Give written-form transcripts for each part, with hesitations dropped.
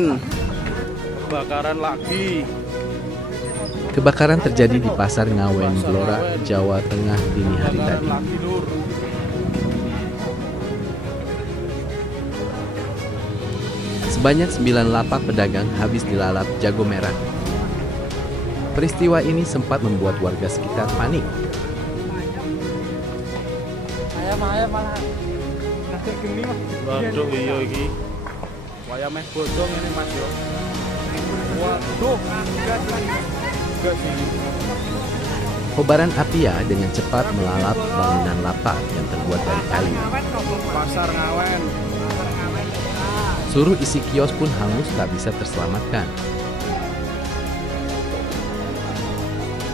Ngawen. Kebakaran lagi. Kebakaran terjadi di Pasar Ngawen, Blora, Jawa Tengah dini hari tadi. Lagi, Lur. Sebanyak 9 lapak pedagang habis dilalap jago merah. Peristiwa ini sempat membuat warga sekitar panik. Ayam malah nanti gini Mas. Waduh iya iki. Waya meh bodong ini Mas yo. Waduh, enggak sih. Kobaran api dengan cepat melalap bangunan lapak yang terbuat dari kayu. Pasar Ngawen. Seluruh isi kios pun hangus tak bisa terselamatkan.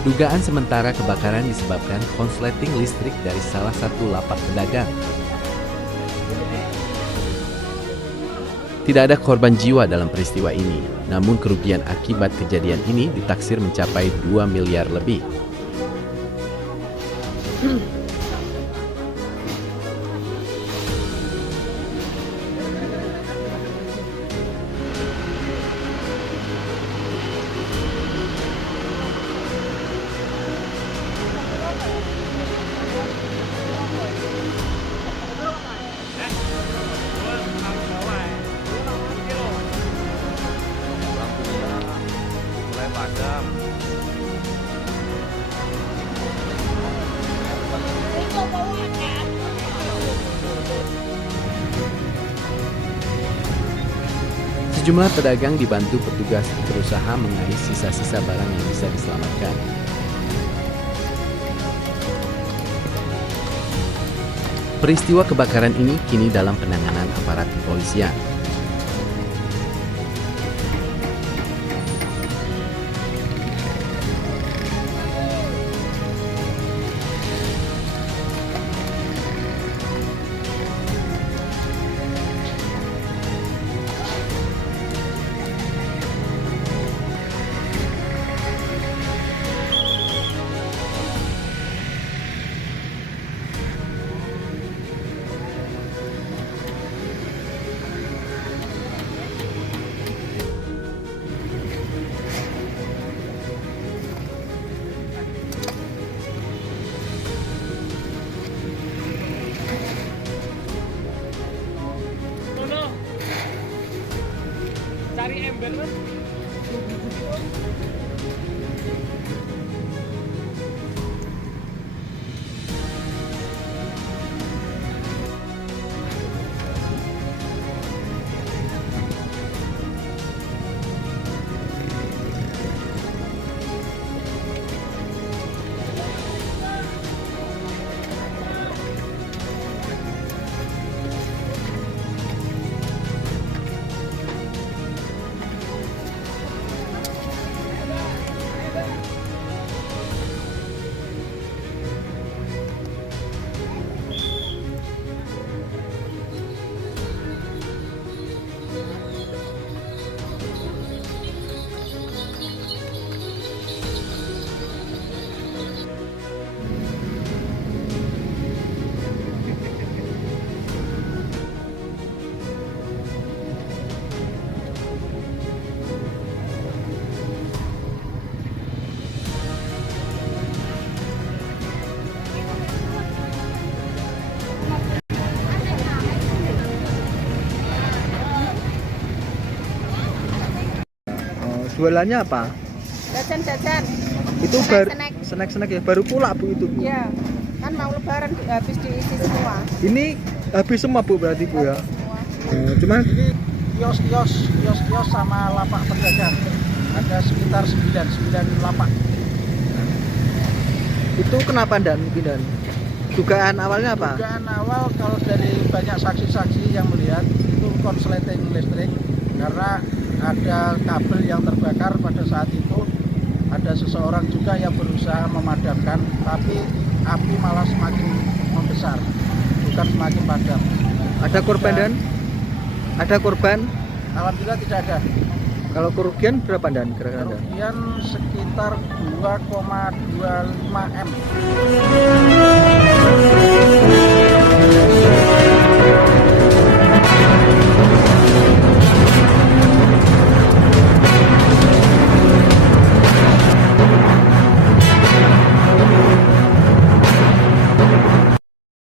Dugaan sementara kebakaran disebabkan konsleting listrik dari salah satu lapak pedagang. Tidak ada korban jiwa dalam peristiwa ini, namun kerugian akibat kejadian ini ditaksir mencapai 2 miliar lebih. Mulai padam. Sejumlah pedagang dibantu petugas berusaha mengais sisa-sisa barang yang bisa diselamatkan. Peristiwa kebakaran ini kini dalam penanganan aparat kepolisian. Cari ember Mas. Jualannya apa? Jajan-jajan. Itu baru Snack. snack-snack ya, baru pula Bu itu. Iya. Kan mau lebaran habis diisi semua. Ini habis semua Bu berarti Bu ya. Habis semua. Cuman Ini kios sama lapak pedagang. Ada sekitar 9 lapak. itu kenapa dan pindahan? Dugaan awalnya apa? Dugaan awal kalau dari banyak saksi-saksi yang melihat itu konsleting listrik karena ada kabel yang terbakar pada saat itu. Ada seseorang juga yang berusaha memadamkan, tapi api malah semakin membesar, bukan semakin padam. Ada korban dan? Ada korban? Alhamdulillah tidak ada. Kalau kerugian berapa dan kira-kira? Kerugian sekitar 2,25 M.